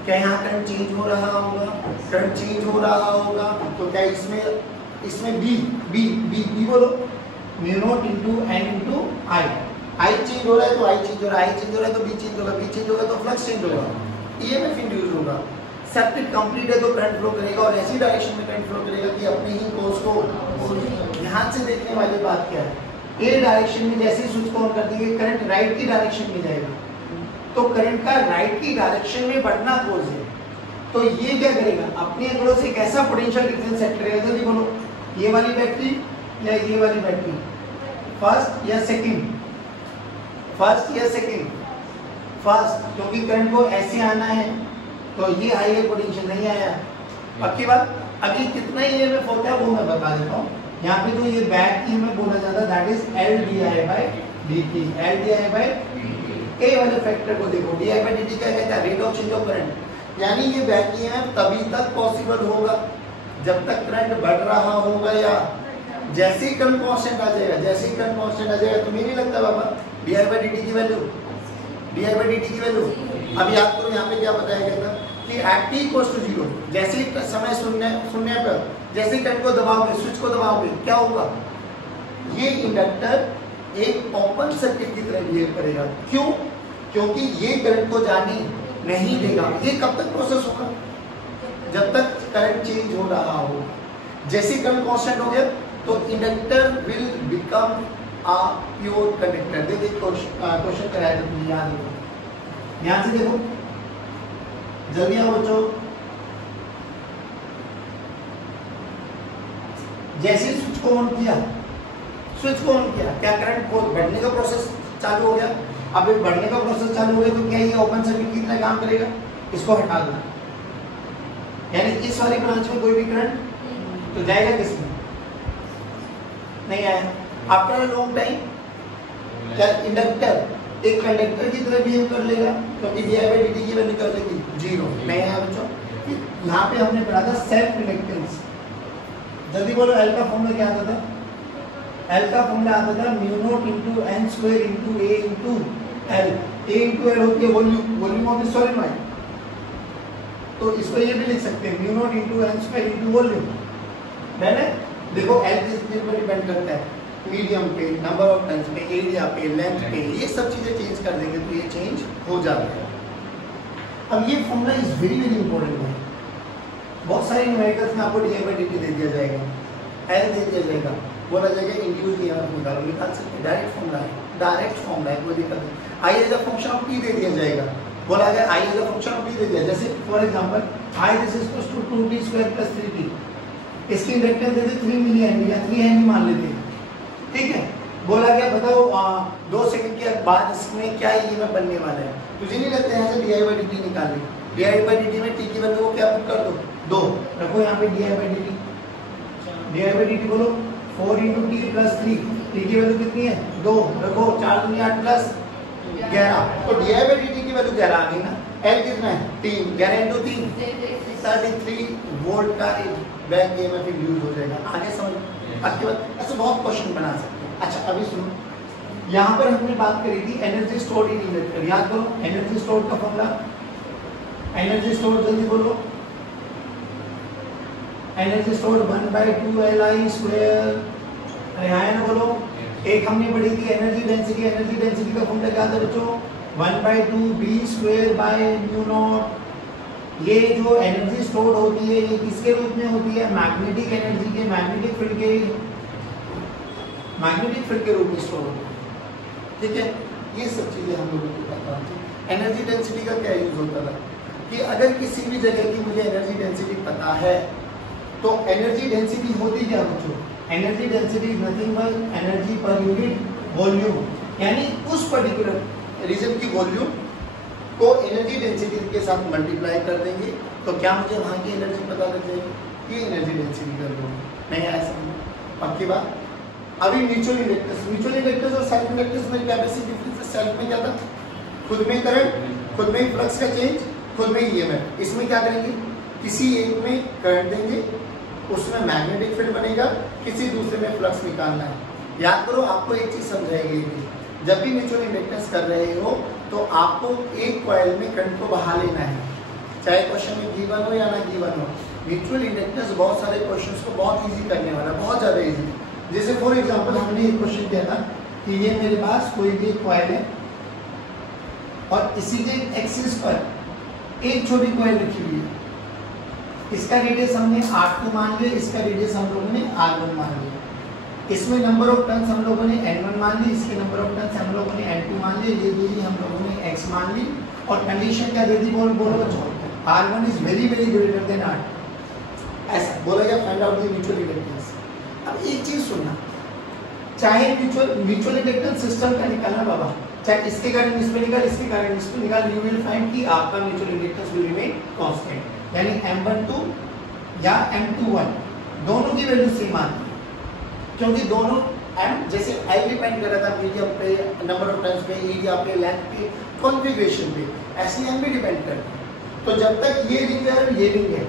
क्या यहाँ करंट चेंज हो रहा होगा, करंट चेंज हो रहा होगा, तो क्या इसमें बी बोलो, mu naught into N into I change हो रहा है तो आई चेंज हो रहा है, आई चेंज हो रहा है तो बी चेंज होगा, बी चेंज होगा तो फ्लक्स चेंज होगा, ईएमएफ इंड्यूस होगा। सर्किट कंप्लीट है तो करंट फ्लो करेगा और ऐसी डायरेक्शन में करंट फ्लो करेगा कि अपने ही कोर्स को, ध्यान से देखने वाली बात क्या है, ए डायरेक्शन में जैसे ही स्विच को ऑन कर देंगे करंट राइट की डायरेक्शन में जाएगा, तो करंट का राइट की डायरेक्शन में बढ़ना कोर्स है, तो ये क्या करेगा, अपने अंदरों से एक ऐसा पोटेंशियल डिफरेंस सेट करेगा, जल्दी बोलो, ये वाली बैटरी या ये वाली बैटरी, फर्स्ट या सेकंड, फर्स्ट या सेकंड, फर्स्ट, क्योंकि करंट को ऐसे आना है तो ये हाई है, पोटेंशियल नहीं आया, पक्की बात। अभी कितना ईएमएफ होता है वो मैं बता देता हूँ। यहाँ पे जो ये बैक ईएमएफ बोला जाता है that is L d I by D t, L d I by A वाले फैक्टर को देखो, d I by D t क्या कहता है, rate of change of current, यानी ये बैक ईएमएफ तभी तक पॉसिबल होगा जब तक करंट बढ़ रहा होगा, या जैसे ही करंट कांस्टेंट आ जाएगा, जैसे ही करंट कांस्टेंट आ जाएगा, तुम्हें नहीं लगता बाबा d I by D t की value, d I by D t की वैल्यू, अब याद करो यहाँ पे क्या बताया गया था कि एट टी इक्वल्स टू 0, जैसे ही समय शून्य पर जैसे ही करंट को दबाओगे, स्विच को दबाओगे, क्या होगा, ये इंडक्टर एक ओपन सर्किट की तरह बिहेव करेगा। क्यों? क्योंकि ये करंट को जाने नहीं देगा। ये कब तक प्रोसेस होगा, जब तक करंट चेंज हो रहा हो। जैसे करंट कांस्टेंट हो गया तो inductor will become a pure conductor. देखिए क्वेश्चन कराया था, तुम याद रखो, ध्यान से देखो, जल्दी आओ बच्चों। जैसे ही स्विच को ऑन किया, स्विच को ऑन किया, क्या करंट को बढ़ने का प्रोसेस चालू हो गया। अब एक बढ़ने का प्रोसेस चालू हो गया तो क्या ये ओपन सर्किट कितना काम करेगा, इसको हटा दो, यानी इस वाली ब्रांच में कोई भी करंट तो जाएगा किसमें, नहीं आया। आफ्टर अ लॉन्ग टाइम क्या इंडक्टर एक कंडक्टर की तरह बिहेव कर लेगा, क्योंकि D I by D t की वैल्यू क्या हो जाएगी, 0, नहीं आया बच्चों। यहाँ पे हमने पढ़ा था सेल्फ इंडक्टेंस, जल्दी बोलो, एल का फॉर्मूला क्या आता था, एल का फॉर्मूला आता था mu naught into N square into A into L. A into L होती है volume, volume of the solenoid, तो इसको ये भी लिख सकते हैं mu naught into N square into volume, है ना। देखो एल किस चीज पर डिपेंड करता है, मीडियम पे, नंबर ऑफ टर्न्स पे, एरिया पे, लेंथ पे, ये सब चीजें चेंज कर देंगे तो ये चेंज हो जाता है। अब ये formula is very very important है, बहुत सारे न्यूमेरिकल्स में आपको d I by D t दे दिया जाएगा, एल दे दिया जाएगा, बोला जाएगा इंड्यूस ईएमएफ निकालो, निकाल सकते हैं, डायरेक्ट फॉर्मूला है, डायरेक्ट फॉर्मूला है, कोई दिक्कत नहीं। I as a function of t दे दिया जाएगा, बोला गया I as a function of t दे दिया, जैसे for example I this is equals to 2t square plus 3t, इसकी इंडक्टेंस दे दे 3 मिली हेनरी या 3 हेनरी मान लेते हैं, ठीक है। बोला गया बताओ 2 सेकंड के बाद इसमें क्या ईएमएफ बनने वाला है, तुझे नहीं लगता है D I by D T निकाल ले, D I by D T में टी की वैल्यू को क्या पुट कर दो, 2 रखो यहाँ पे D I by D T, D I by D T बोलो 4 इंटू टी प्लस 3, टी की वैल्यू कितनी है 2, रखो 4 दूनी 8 प्लस 11, तो D I by D t की वैल्यू 11 आ गई ना। एल कितना है 3, 11 इंटू 3 33 वोल्ट का एक बैक ईएमएफ इंड्यूस हो जाएगा। आगे समझ, आपके बाद ऐसे बहुत क्वेश्चन बना सकते हैं। अच्छा अभी सुनो, यहाँ पर हमने बात करी थी एनर्जी स्टोर्ड इन इंडक्टर, याद करो एनर्जी स्टोर्ड का फॉर्मूला, एनर्जी स्टोर्ड जल्दी बोलो, एनर्जी स्टोर्ड 1/2 LI², अरे हाँ ना बोलो। एक हमने पढ़ी थी एनर्जी डेंसिटी, एनर्जी डेंसिटी का फॉर्मूला क्या था बच्चों, 1/2 B²/μ0। ये जो एनर्जी स्टोर्ड होती है ये किसके रूप में होती है, मैग्नेटिक एनर्जी के, मैग्नेटिक फील्ड के, मैग्नेटिक फील्ड के रूप में स्टोर होती है, ठीक है। ये सब चीजें हम लोगों को पता होती। एनर्जी डेंसिटी का क्या यूज होता था कि अगर किसी भी जगह की मुझे एनर्जी डेंसिटी पता है तो एनर्जी डेंसिटी होती क्या बच्चों, energy density is nothing but energy per unit volume, यानी उस पर्टिकुलर रीजन की वॉल्यूम को एनर्जी डेंसिटी के साथ मल्टीप्लाई कर देंगे तो क्या मुझे वहाँ की एनर्जी पता लग जाएगी, ये एनर्जी डेंसिटी कर दूँगा। नहीं आया समझ, पक्की बात। अभी म्यूचुअल इंडक्टेंस और सेल्फ इंडक्टेंस में कैपेसिटी डिफरेंस है। सेल्फ में क्या था, खुद में करंट, खुद में फ्लक्स का चेंज, खुद में ईएमएफ। इसमें क्या करेंगे, किसी एक में करंट देंगे, उसमें मैग्नेटिक फील्ड बनेगा, किसी दूसरे में फ्लक्स निकालना है। याद करो, आपको एक चीज समझाएगी, जब भी म्यूचुअल इंडक्टेंस कर रहे हो तो आपको एक कॉइल में करंट को बहा लेना है, चाहे क्वेश्चन में गिवन हो या ना गिवन हो। म्यूचुअल इंडक्टेंस बहुत सारे क्वेश्चंस को बहुत इजी करने वाला, बहुत ज्यादा इजी। जैसे फॉर एग्जांपल हमने एक क्वेश्चन दिया था कि ये मेरे पास कोई भी एक कॉइल है और इसी के एक्सिस पर एक छोटी कॉइल रखी हुई है। इसका रेडियस हमने R2 मान लिया, इसका रेडियस हम लोगों ने R1 मान लिया। इसमें नंबर ऑफ टर्न्स हम लोगों ने N1 मान ली, इसके नंबर ऑफ टर्न्स हम लोगों ने N2 मान लिए, ये दूरी हम लोगों ने X मान ली। और कंडीशन क्या दे दी, बोलो बच्चों, R1 is very very greater than R2, ऐसा बोला गया। Find out the mutual inductance. अब एक चीज सुनना, चाहे म्यूचुअल इंडक्टेंस सिस्टम का निकालना बाबा, चाहे इसके कारण इस पे निकाल, इसके कारण इस पे निकाल, यू विल फाइंड कि आपका mutual inductance will remain constant, यानी M12 या M21 दोनों की वैल्यू सेम आती है, क्योंकि दोनों M जैसे I डिपेंड कर रहा था मीडियम पे, नंबर ऑफ टर्न्स पे, एरिया पे, लेंथ पे, कॉन्फ़िगरेशन पे, ऐसे M भी डिपेंड करता है। तो जब तक ये रिंग है और ये रिंग है,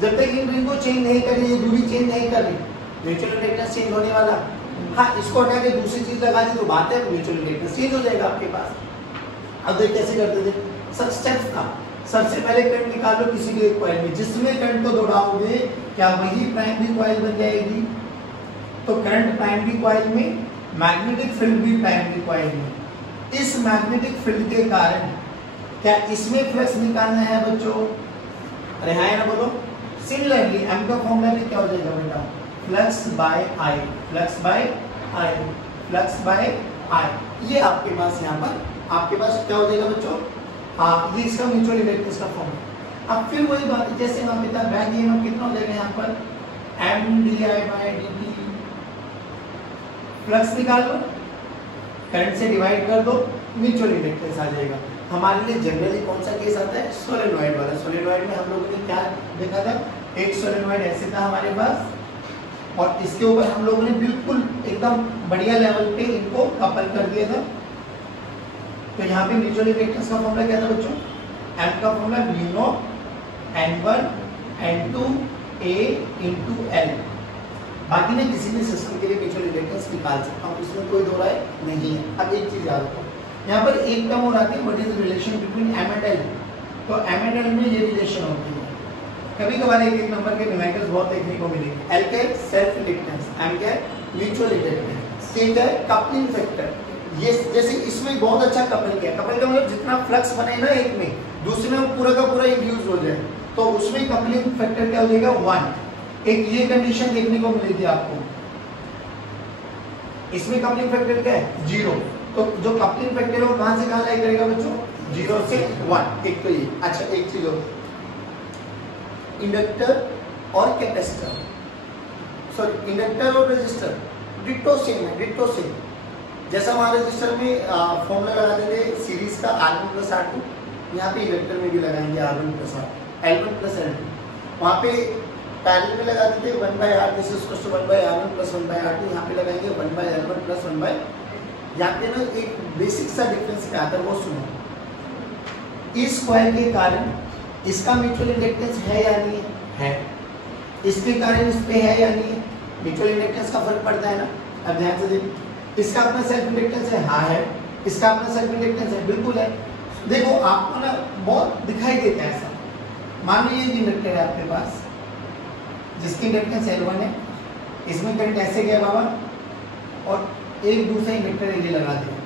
जब तक इन रिंग को चेंज नहीं कर रही, ये दूरी चेंज नहीं कर रही, म्यूचुअल इंडक्टेंस चेंज होने वाला। हाँ, इसको हटा के दूसरी चीज लगा दी तो बात है, म्यूचुअल इंडक्टेंस चेंज हो जाएगा आपके पास। अब देख कैसे करते थे, सब स्टेप्स था। सबसे पहले करंट निकालो किसी भी एक कॉइल में, जिसमें करंट को दौड़ाओगे क्या वही प्राइमरी कॉइल बन जाएगी। तो करंट प्राइमरी कॉइल में, मैग्नेटिक फील्ड भी प्राइमरी कॉइल में। इस मैग्नेटिक फील्ड के कारण क्या इसमें फ्लक्स निकालना है बच्चों, अरे हाँ ना बोलो। सिमिलरली M का फॉर्मूला भी क्या हो जाएगा बेटा, फ्लक्स बाय आई, फ्लक्स बाय आई, फ्लक्स बाय आई। ये आपके पास यहाँ पर आपके पास क्या हो जाएगा बच्चों, हाँ, ये इसका म्यूचुअल इंडक्टेंस का फॉर्मूला। अब फिर वही बात है, जैसे वहाँ पे था बैक ईएमएफ कितना हो जाएगा यहाँ पर, M di/dt, फ्लक्स निकाल लो, करंट से डिवाइड कर दो, म्यूचुअल इंडक्टेंस आ जाएगा। हमारे लिए जनरली कौन सा केस आता है, सोलेनॉइड वाला। सोलेनॉइड में हम लोगों ने क्या देखा था, एक सोलेनॉइड ऐसे था हमारे पास और इसके ऊपर हम लोगों ने बिल्कुल एकदम बढ़िया लेवल पे इनको कपल कर दिया था। तो यहाँ पे म्यूचुअल इंडक्टेंस का फॉर्मूला क्या था बच्चों, M का formula mu N1 N2 A × L। बाकी मैं किसी भी सिस्टम के लिए म्यूचुअल इंडक्टेंस निकाल सकता हूँ, इसमें कोई दो राय नहीं है। अब एक चीज याद रखो, यहाँ पर एक टर्म और आती है, what is relation between M and L। तो M एंड L में ये रिलेशन होती है। कभी कभार एक नंबर के न्यूमेरिकल्स बहुत देखने को मिलेंगे। L क्या है, सेल्फ इंडक्टेंस, M क्या है, म्यूचुअल इंडक्टेंस, C क्या है, कपलिंग फैक्टर। ये जैसे इसमें बहुत अच्छा कपलिंग है। कपलिंग का मतलब जितना फ्लक्स बने ना एक में, दूसरे में पूरा का पूरा इंड्यूस हो जाए, तो उसमें कपलिंग फैक्टर क्या हो जाएगा, 1। एक ये कंडीशन देखने को मिलेगी आपको। इसमें कपलिंग फैक्टर क्या है, 0। तो जो कपलिंग फैक्टर है वो कहां से कहां लाई करेगा बच्चों, 0 से 1। एक तो ये। अच्छा, एक चीज और, इंडक्टर और कैपेसिटर, सॉरी इंडक्टर और रेजिस्टर डिट्टो सेम है, डिट्टो सेम। जैसा हमारे रजिस्टर में फॉर्मूला लगाते थे सीरीज का R1 + R2, यहाँ पे इंडक्टर में भी लगाएंगे R1 + R, L1 + L2। वहाँ पे पैरेलल में लगाते थे 1/R, this is equal to 1/R1 + 1/R2। यहाँ पे लगाएंगे 1/L1 + 1/। यहाँ पे ना एक बेसिक सा डिफरेंस क्या आता है वो सुनो। इस कॉइल के कारण इसका म्यूचुअल इंडक्टेंस है या नहीं है, इसके कारण इस पे है या नहीं है, म्यूचुअल इंडक्टेंस का फर्क पड़ता है ना। अब ध्यान से देखो, इसका अपना सेल्फ इंडक्टेंस है, हाँ है, इसका अपना सेल्फ इंडक्टेंस है, बिल्कुल है। देखो आपको ना बहुत दिखाई देता है ऐसा। मान लीजिए ये इंडक्टर है आपके पास जिसकी इंडक्टेंस L1 है, इसमें करंट ऐसे गया बाबा और एक दूसरा इंडक्टर ये लगा दिया,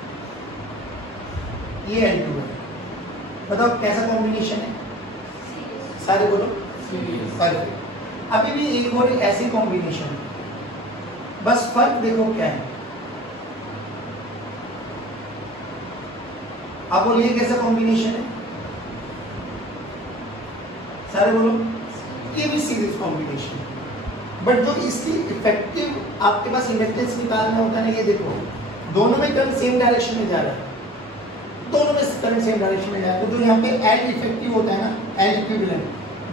ये L2 है। बताओ कैसा कॉम्बिनेशन है, सारे बोलो, परफेक्ट। अभी भी एक और ऐसी कॉम्बिनेशन, बस फर्क देखो क्या है। आप बोलिए कैसा कॉम्बिनेशन है, सारे बोलो, ये भी सीरीज कॉम्बिनेशन है। बट जो इसकी इफेक्टिव आपके पास इंडक्टेंस निकालना होता है ना, ये देखो दोनों में करंट सेम डायरेक्शन में जा रहा है, दोनों में करंट सेम डायरेक्शन में जाएगा। तो जो यहाँ पे L इफेक्टिव होता है ना, L equivalent,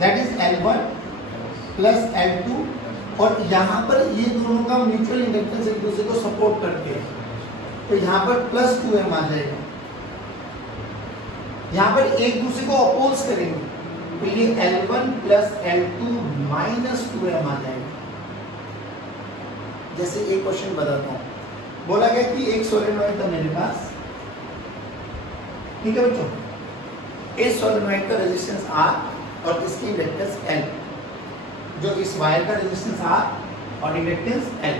that is L1 plus L2, और यहाँ पर ये दोनों का म्यूचुअल इंडक्टेंस एक दूसरे को सपोर्ट करते हैं, तो यहाँ पर प्लस 2m आ जाएगा। यहाँ पर एक दूसरे को अपोज करेंगे, तो ये L1 plus L2 minus 2m आ जाएगा। जैसे एक क्वेश्चन बताता हूँ, बोला गया कि एक सोलेनोइड था मेरे पास, ठीक है बच्चों, इस सोलेनोइड का रेजिस्टेंस R और इसकी इंडक्टेंस L, जो इस वायर का रेजिस्टेंस R और इंडक्टेंस L,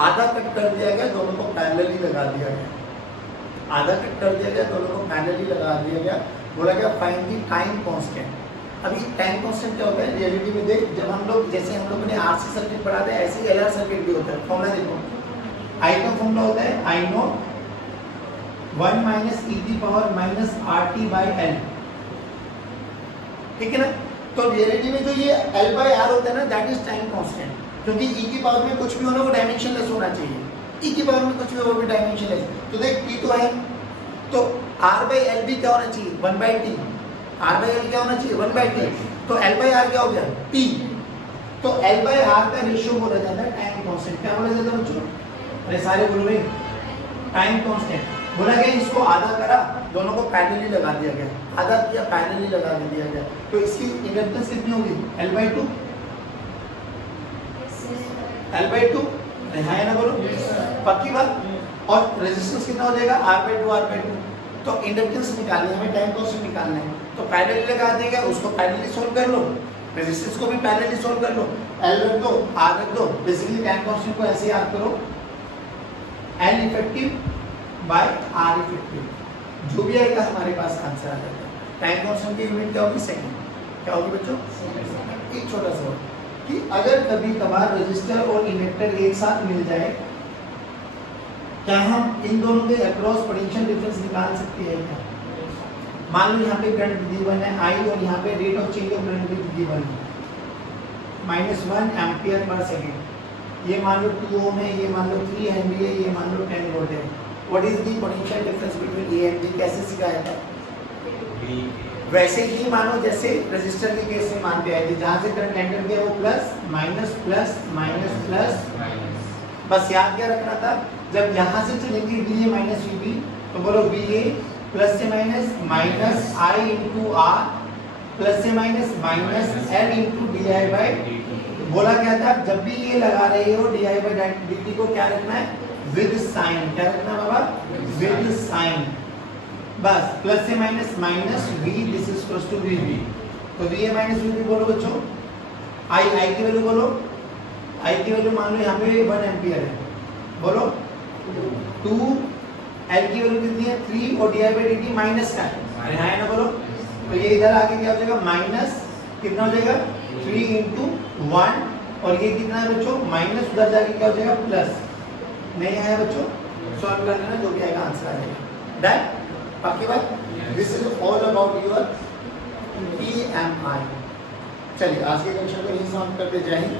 आधा कट कर दिया गया, दोनों को पैरेलली लगा दिया गया, आधा कट कर दिया गया, दोनों को पैरेलली लगा दिया गया। बोला गया फाइंड द टाइम कांस्टेंट। अभी टाइम कांस्टेंट क्या होता है रियलिटी में? देख, जब हम लोग, जैसे हम लोगों ने आरसी सर्किट पढ़ा था, ऐसे ही एलआर सर्किट भी होता है। फॉर्मूला देखो, आई का फॉर्मूला होता है आई नो 1 माइनस ई की power minus R T by L, ठीक है ना। तो रियलिटी में जो ये एल बाई आर होता है ना, दैट इज टाइम कांस्टेंट, क्योंकि ई की पावर में कुछ भी होना वो डायमेंशनलेस होना चाहिए, ई की पावर में कुछ भी हो वो डायमेंशनलेस। तो देख टी तो है, तो आर बाई एल भी क्या होना चाहिए 1 by T, R by L क्या होना चाहिए 1 बाई टी, तो एल बाई आर क्या हो गया टी, तो एल बाई आर का रेशियो बोला जाता है टाइम कांस्टेंट। क्या बोला जाता है बच्चों? अरे सारे बोलो भाई, टाइम कांस्टेंट। बोला गया इसको आधा करा, दोनों को पैरेलली लगा दिया गया, आधा किया पैरेलली लगा दिया गया, तो इसकी इंडक्टेंस कितनी होगी L बाई 2, L बाई 2 है ना, बोलो पक्की बात। और रेजिस्टेंस कितना हो जाएगा R बाई 2, R बाई 2। तो इंडक्टेंस निकालनी है हमें, टाइम कांस्टेंट निकालना है, तो पैरेलली लगा देगा, उसको पैरेलली सोल्व कर लो, रेजिस्टेंस को भी पैरेलली सोल्व कर लो, L रख दो, R रख दो। बेसिकली टाइम कांस्टेंट को ऐसे याद करो, L effective by R effective, जो भी आएगा हमारे पास आंसर आ जाएगा। टाइम कांस्टेंट की यूनिट क्या होगी? सेकंड। क्या होगी बच्चों? एक छोटा सा कि अगर कभी कभार रजिस्टर और इंडक्टर एक साथ मिल जाए, क्या हम इन दोनों के अक्रॉस पोटेंशियल डिफरेंस निकाल सकते हैं क्या? मान लो यहाँ पे करंट गिवन है I और यहाँ पे rate of change of current भी गिवन है -1 एम्पियर पर सेकंड। ये मान लो 2 ओम है, ये मान लो 3 हेनरी है, ये मान लो 10 वोल्ट है। What is the potential difference between A and B? कैसे सिखाया था? वैसे ही मानो जैसे रेजिस्टर के केस में मानते आए थे, जहाँ से करंट एंटर किया वो plus minus plus minus plus, बस याद क्या रखना था, जब यहाँ से चलेंगे VA माइनस VB, तो बोलो VA प्लस से minus minus I into R plus से minus minus L into DI by. बोला क्या था, जब भी ये लगा रहे हो DI बाई dt को क्या रखना है? With sign. क्या रखना है बाबा? With sign. बस प्लस से minus minus V, this is equals to VB। तो VA माइनस VB बोलो बच्चों, I की वैल्यू बोलो, I की वैल्यू मान लो यहाँ पे 1 एम्पियर है, बोलो 2, L की वैल्यू कितनी है 3 और DI बाई dt माइनस का है ना, बोलो। तो ये इधर आके क्या हो जाएगा माइनस, कितना हो जाएगा 3 इंटू 1, और ये कितना है बच्चों माइनस, उधर जाके क्या हो जाएगा प्लस। नहीं आया बच्चों, सॉल्व कर लेना, जो भी आएगा आंसर आ जाएगा। डन? पक्की बात? This is all about your EMI। चलिए आज के क्वेश्चन को यही समाप्त करते, जय हिंद।